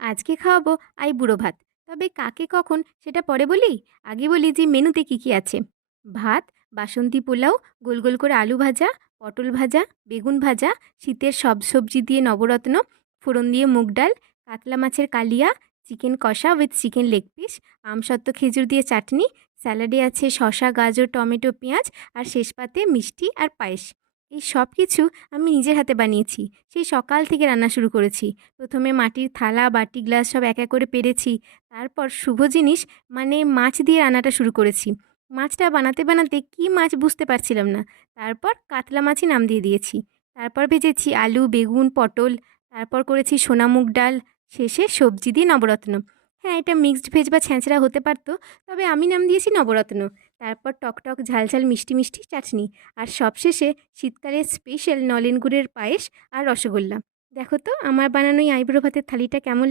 আজকে খাওয়াবো আইবুড়ো ভাত। তবে কাকে কখন সেটা পরে বলি। আগে বলি যে মেনুতে কি কি আছে। ভাত, বাসন্তী পোলাও, গোল গোল করে আলু ভাজা, পটল ভাজা, বেগুন ভাজা, শীতের সব সবজি দিয়ে নবরত্ন, ফোড়ন দিয়ে মুগ ডাল, কাতলা মাছের কালিয়া, চিকেন কষা উইথ চিকেন লেগ পিস, আমসত্ত্ব খেজুর দিয়ে চাটনি, স্যালাডে আছে শসা, গাজর, টমেটো, পেঁয়াজ, আর শেষ পাতে মিষ্টি আর পায়েস। এই সব কিছু আমি নিজের হাতে বানিয়েছি। সেই সকাল থেকে রান্না শুরু করেছি। প্রথমে মাটির থালা, বাটি, গ্লাস সব এক এক করে পেরেছি। তারপর শুভ জিনিস মানে মাছ দিয়ে রান্নাটা শুরু করেছি। মাছটা বানাতে বানাতে কী মাছ বুঝতে পারছিলাম না। তারপর কাতলা মাছই নাম দিয়ে দিয়েছি। তারপর ভেজেছি আলু, বেগুন, পটল। তারপর করেছি সোনা মুগ ডাল। শেষে সবজি দিয়ে নবরত্ন। হ্যাঁ, এটা মিক্সড ভেজ বা ছ্যাঁচড়া হতে পারতো, তবে আমি নাম দিয়েছি নবরত্ন। তারপর টকটক ঝাল ঝাল মিষ্টি মিষ্টি চাটনি। আর সবশেষে শীতকালের স্পেশাল নলেন গুড়ের পায়েস আর রসগোল্লা। দেখো তো আমার বানানো এই আইবুড়ো ভাতের থালিটা কেমন